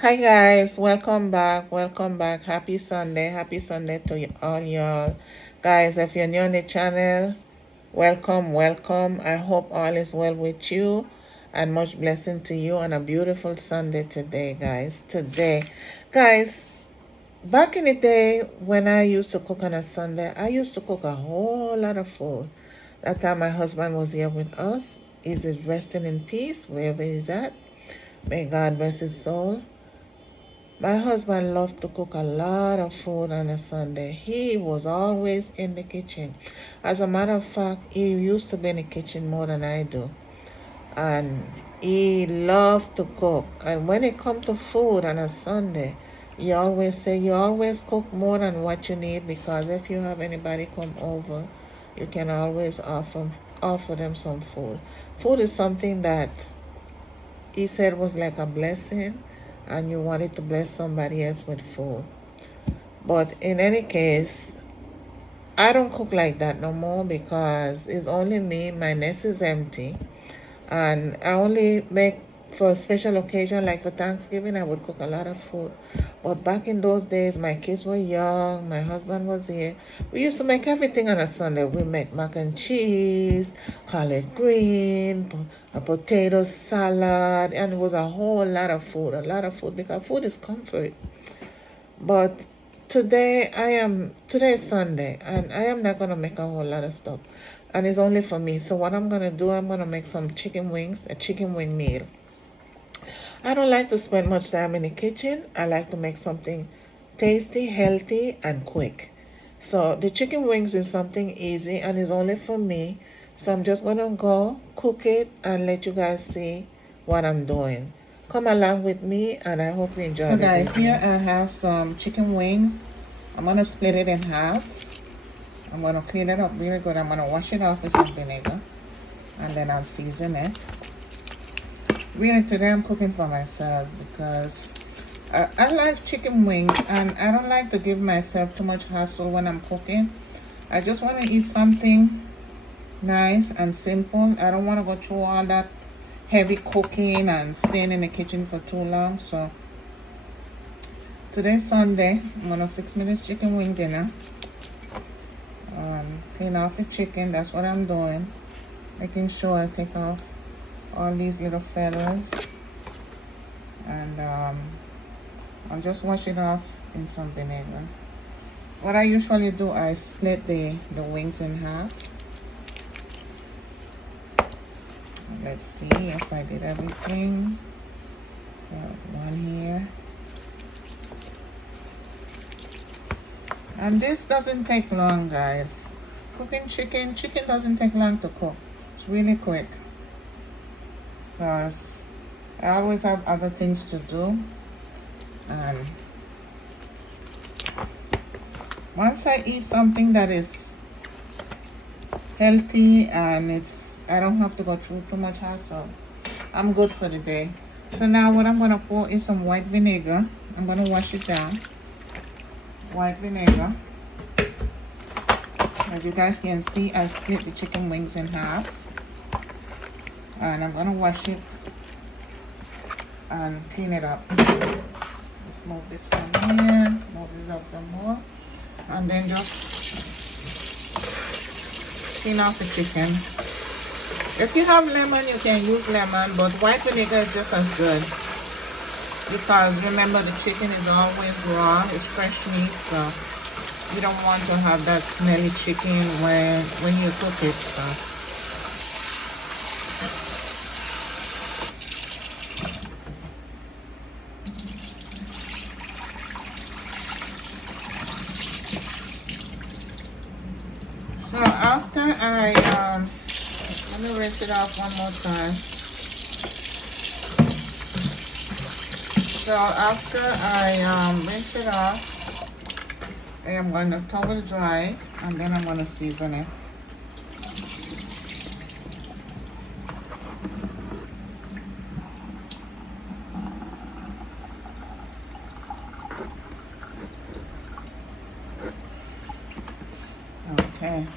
Hi guys, welcome back. Welcome back. Happy Sunday. Happy Sunday to all y'all. Guys, if you're new on the channel, welcome, welcome. I hope all is well with you and much blessing to you on a beautiful Sunday today, guys. Guys, back in the day when I used to cook on a Sunday, I used to cook a whole lot of food. That time my husband was here with us. He's resting in peace wherever he's at. May God rest his soul. My husband loved to cook a lot of food on a Sunday. He was always in the kitchen. As a matter of fact, he used to be in the kitchen more than I do. And he loved to cook. And when it comes to food on a Sunday, he always say you always cook more than what you need, because if you have anybody come over, you can always offer them some food. Food is something that he said was like a blessing, and you wanted to bless somebody else with food. But in any case, I don't cook like that no more, because it's only me. My nest is empty, and I only make for a special occasion, like for Thanksgiving. I would cook a lot of food. But back in those days, my kids were young, my husband was here. We used to make everything on a Sunday. We make mac and cheese, collard green, a potato salad, and it was a whole lot of food, because food is comfort. But today is Sunday, and I am not gonna make a whole lot of stuff, and it's only for me. So what I'm gonna do, I'm gonna make some chicken wings, a chicken wing meal. I don't like to spend much time in the kitchen. I like to make something tasty, healthy, and quick. So the chicken wings is something easy and it's only for me. So I'm just gonna go cook it and let you guys see what I'm doing. Come along with me, and I hope you enjoy the video. So guys, here I have some chicken wings. I'm gonna split it in half. I'm gonna clean it up really good. I'm gonna wash it off with some vinegar, and then I'll season it. Really, today I'm cooking for myself, because I like chicken wings, and I don't like to give myself too much hassle when I'm cooking. I just want to eat something nice and simple. I don't want to go through all that heavy cooking and staying in the kitchen for too long. So today's Sunday. I'm gonna fix me this chicken wing dinner. Clean off the chicken. That's what I'm doing. Making sure I take off all these little feathers, and I'll just wash it off in some vinegar. What I usually do, I split the wings in half. Let's see if I did everything. Got one here. And this doesn't take long, guys. Cooking chicken doesn't take long to cook. It's really quick, because I always have other things to do. And once I eat something that is healthy and I don't have to go through too much hassle, I'm good for the day. So now what I'm gonna pour is some white vinegar. I'm gonna wash it down. White vinegar. As you guys can see, I split the chicken wings in half, and I'm gonna wash it and clean it up. Let's move this from here, move this up some more, and then just clean off the chicken. If you have lemon, you can use lemon, but white vinegar is just as good, because remember, the chicken is always raw. It's fresh meat, so you don't want to have that smelly chicken when you cook it. So after I let me rinse it off one more time. So after I rinse it off, I am going to towel dry it, and then I'm going to season it.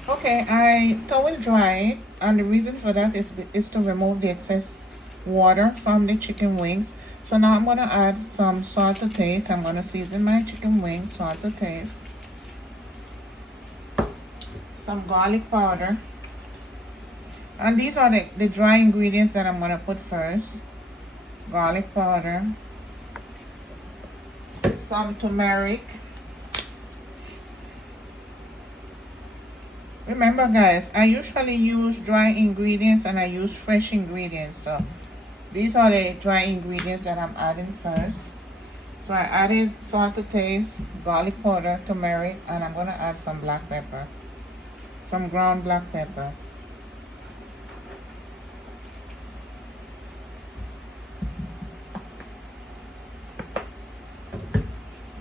Okay, I towel dry it, and the reason for that is to remove the excess water from the chicken wings. So now I'm gonna add some salt to taste. I'm gonna season my chicken wings, salt to taste, some garlic powder. And these are the dry ingredients that I'm gonna put first. Garlic powder, some turmeric. Remember guys, I usually use dry ingredients and I use fresh ingredients. So these are the dry ingredients that I'm adding first. So I added salt to taste, garlic powder, turmeric, and I'm gonna add some black pepper. Some ground black pepper.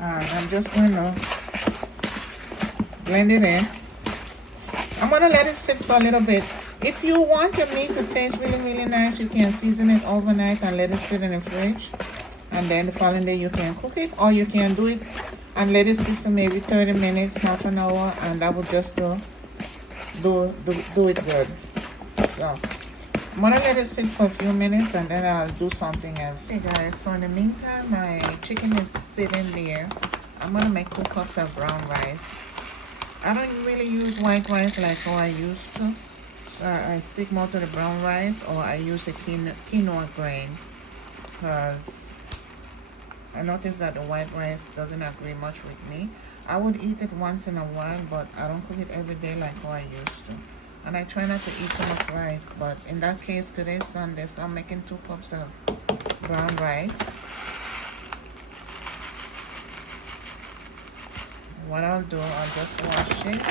And I'm just going to blend it in. I'm gonna let it sit for a little bit. If you want your meat to taste really nice, you can season it overnight and let it sit in the fridge. And then the following day you can cook it, or you can do it and let it sit for maybe 30 minutes, half an hour, and that will just do it good. So I'm gonna let it sit for a few minutes and then I'll do something else. Hey guys, so in the meantime my chicken is sitting there. I'm gonna make 2 cups of brown rice. I don't really use white rice like how I used to. I stick more to the brown rice, or I use a quinoa grain, because I noticed that the white rice doesn't agree much with me. I would eat it once in a while, but I don't cook it every day like how I used to. And I try not to eat too much rice, but in that case today's Sunday, so I'm making 2 cups of brown rice. What I'll do, I'll just wash it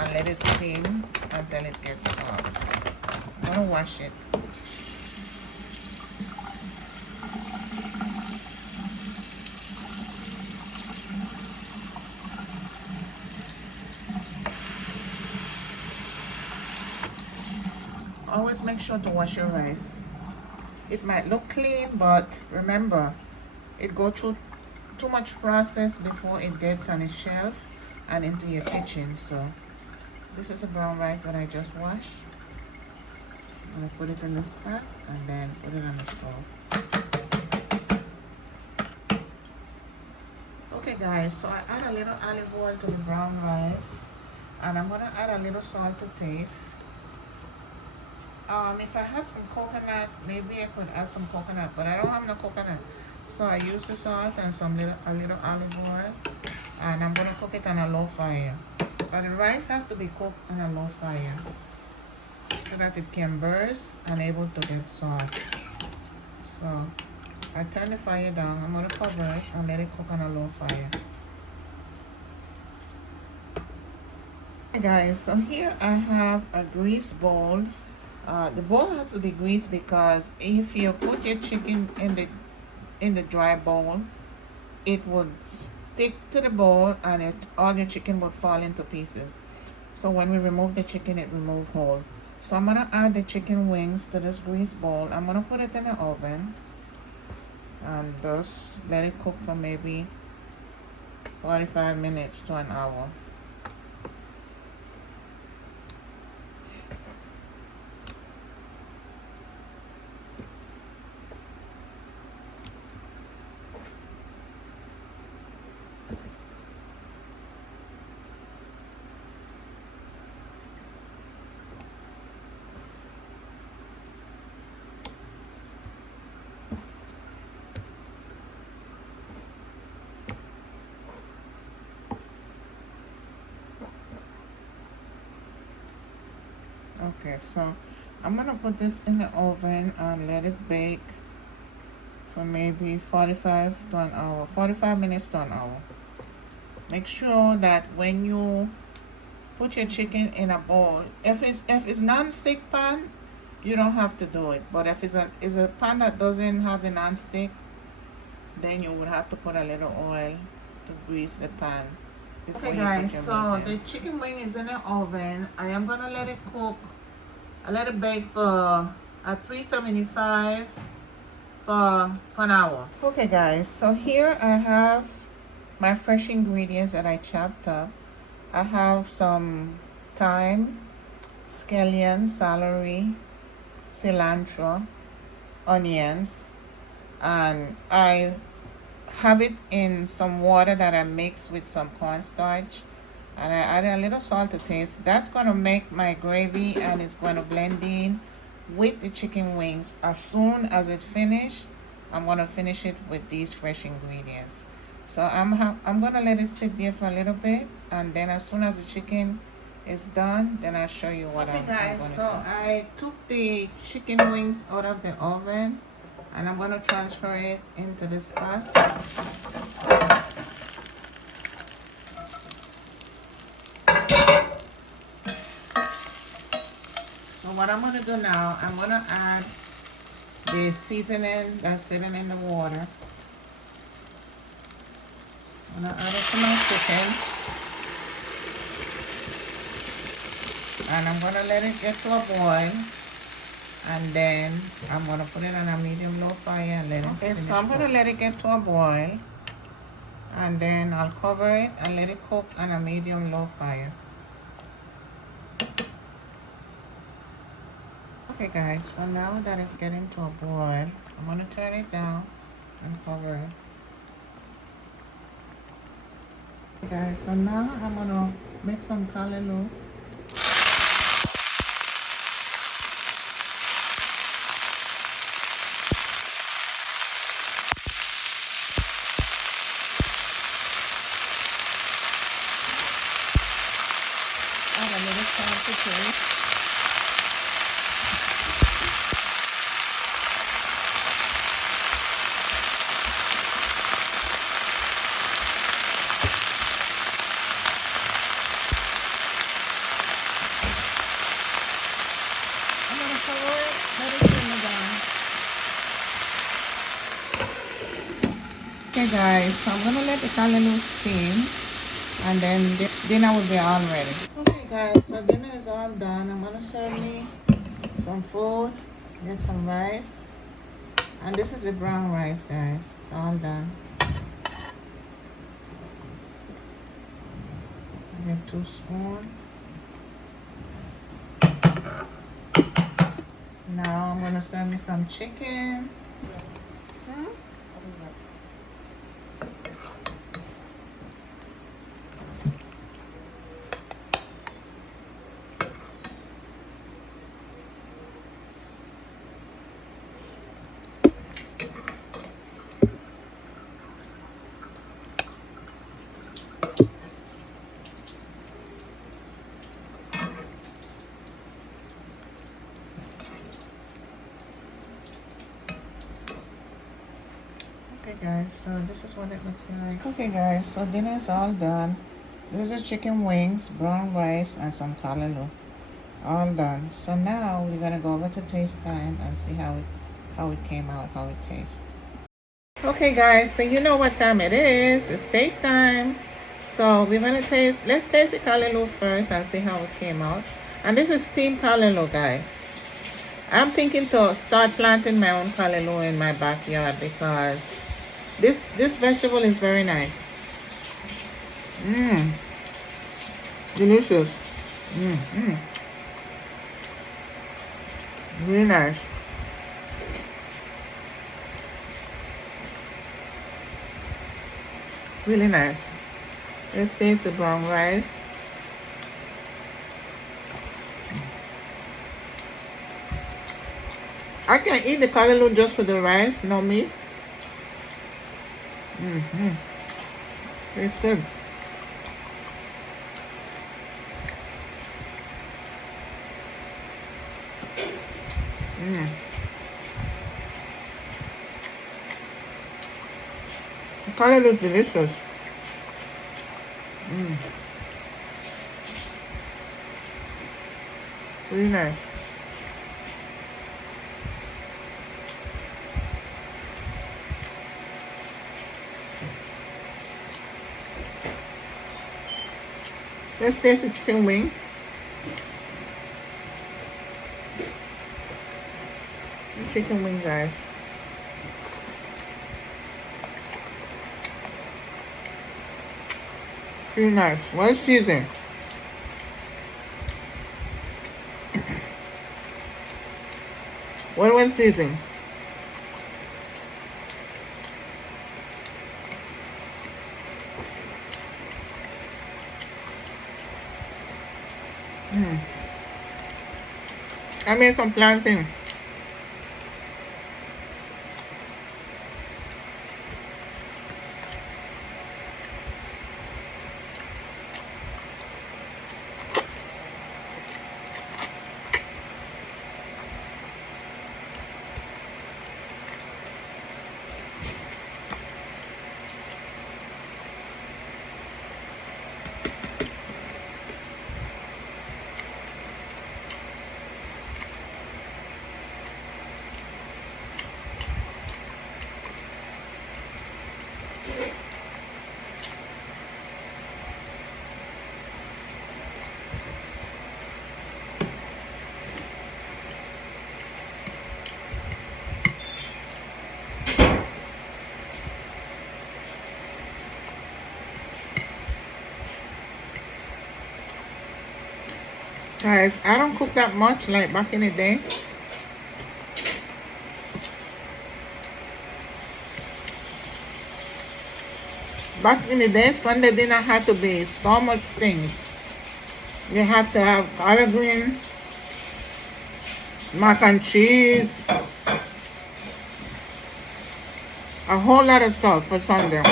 and let it steam until it gets soft. I'm gonna wash it. Always make sure to wash your rice. It might look clean, but remember, it goes through too much process before it gets on the shelf and into your kitchen. So this is a brown rice that I just washed. I'm gonna put it in this pot and then put it on the stove. Okay guys, so I add a little olive oil to the brown rice, and I'm gonna add a little salt to taste. If I had some coconut, maybe I could add some coconut, but I don't have no coconut. So I use the salt and a little olive oil, and I'm gonna cook it on a low fire. But the rice have to be cooked on a low fire so that it can burst and able to get soft. So I turn the fire down. I'm gonna cover it and let it cook on a low fire. Hey guys, so here I have a grease bowl. The bowl has to be greased because if you put your chicken in the dry bowl, it would stick to the bowl and all your chicken would fall into pieces. So when we remove the chicken, it removes whole. So I'm gonna add the chicken wings to this grease bowl. I'm gonna put it in the oven and just let it cook for maybe 45 minutes to an hour. Okay, so I'm gonna put this in the oven and let it bake for maybe 45 to an hour, 45 minutes to an hour. Make sure that when you put your chicken in a bowl, if it's non-stick pan, you don't have to do it. But if it's a pan that doesn't have the non-stick, then you would have to put a little oil to grease the pan. Okay guys, so the chicken wing is in the oven. I am gonna let it cook. I let it bake for at 375 for an hour. Okay guys, so here I have my fresh ingredients that I chopped up. I have some thyme, scallion, celery, cilantro, onions, and I have it in some water that I mixed with some cornstarch, and I added a little salt to taste. That's going to make my gravy, and it's going to blend in with the chicken wings. As soon as it finished, I'm going to finish it with these fresh ingredients. So I'm going to let it sit there for a little bit, and then as soon as the chicken is done, then I'll show you what I'm going to do. So I took the chicken wings out of the oven, and I'm going to transfer it into this pot. So what I'm going to do now, I'm going to add the seasoning that's sitting in the water. I'm going to add it to my chicken. And I'm going to let it get to a boil. And then I'm going to put it on a medium-low fire and let it finish. Okay, so I'm going to let it get to a boil. And then I'll cover it and let it cook on a medium-low fire. Okay guys, so now that it's getting to a boil, I'm going to turn it down and cover it. Okay guys, so now I'm going to make some callaloo. Add a little salt to taste. I'm going to cover it, let it simmer down. Okay guys, so I'm going to let the callaloo steam, and then dinner will be all ready. Okay guys, so dinner is all done. I'm going to serve me some food, get some rice, and this is the brown rice guys. It's all done. I get 2 spoons. Now I'm going to serve me some chicken. Okay guys, so this is what it looks like. Okay guys, so dinner is all done. These are chicken wings, brown rice, and some callaloo. All done. So now we're gonna go over to taste time and see how it came out, how it tastes. Okay guys, so you know what time it is. It's taste time. So we're gonna let's taste the callaloo first and see how it came out. And this is steamed callaloo guys. I'm thinking to start planting my own callaloo in my backyard because this vegetable is very nice. Delicious. Really nice. Really nice. Let's taste the brown rice. I can eat the callaloo just with the rice, no meat. It's good. The callaloo is delicious. Really nice. Let's taste the chicken wing. The chicken wing, guys. Really nice. Well seasoned. Well seasoned. Mm. I made some plantain. Guys, I don't cook that much like back in the day. Back in the day, Sunday dinner had to be so much things. You have to have collard green, mac and cheese, a whole lot of stuff for Sunday.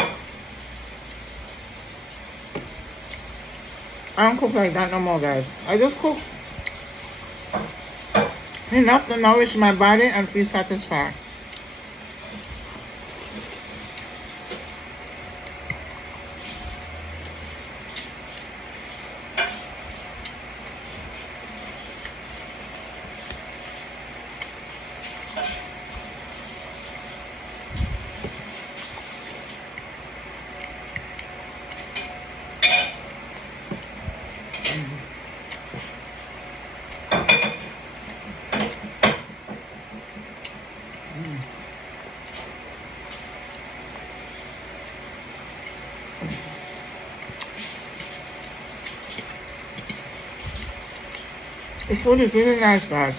I don't cook like that no more, guys. I just cook enough to nourish my body and feel satisfied. The food is really nice, guys.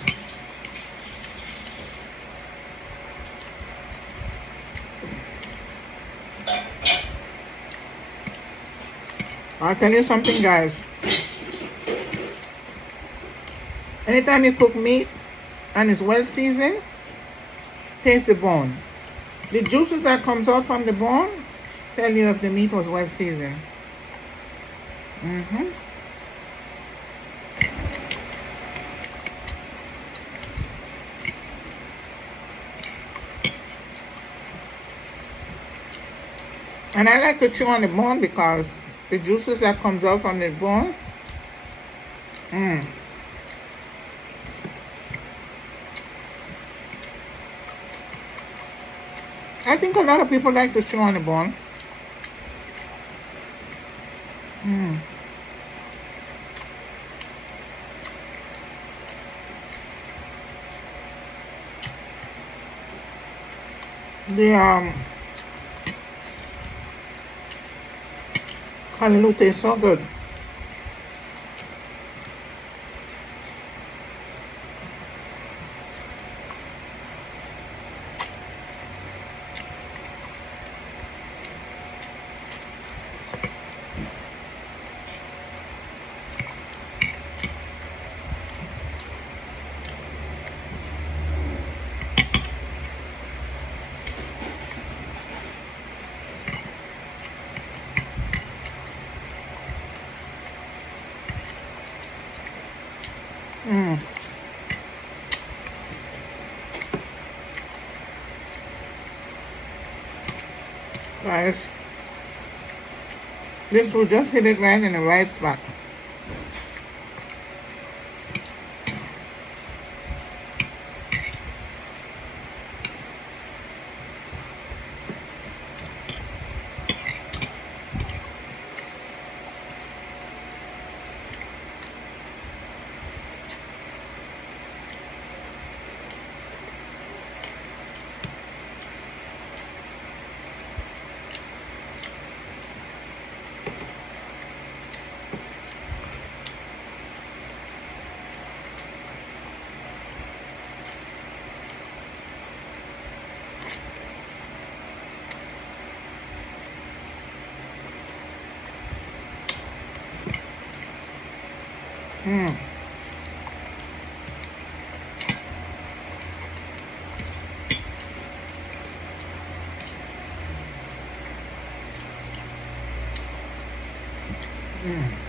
I'll tell you something, guys. Anytime you cook meat and it's well seasoned, taste the bone. The juices that comes out from the bone tell you if the meat was well seasoned. And I like to chew on the bone because the juices that comes out from the bone, I think a lot of people like to chew on the bone. The callaloo tastes so good. Guys, this will just hit it right in the right spot. Mm.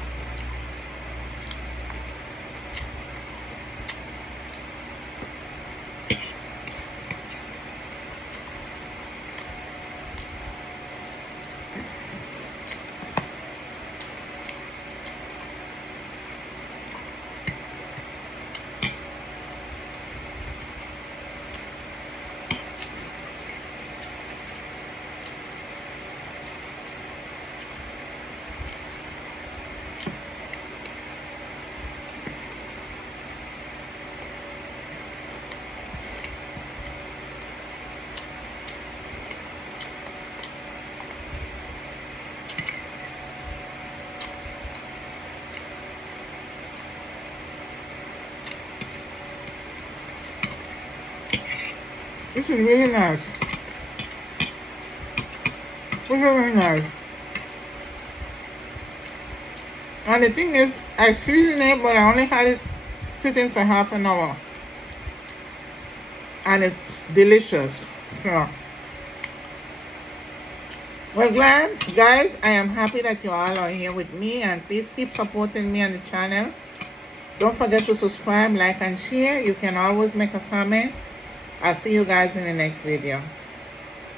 This is really nice. This is really nice. And the thing is, I seasoned it, but I only had it sitting for half an hour. And it's delicious. So, well, guys, I am happy that you all are here with me, and please keep supporting me on the channel. Don't forget to subscribe, like, and share. You can always make a comment. I'll see you guys in the next video.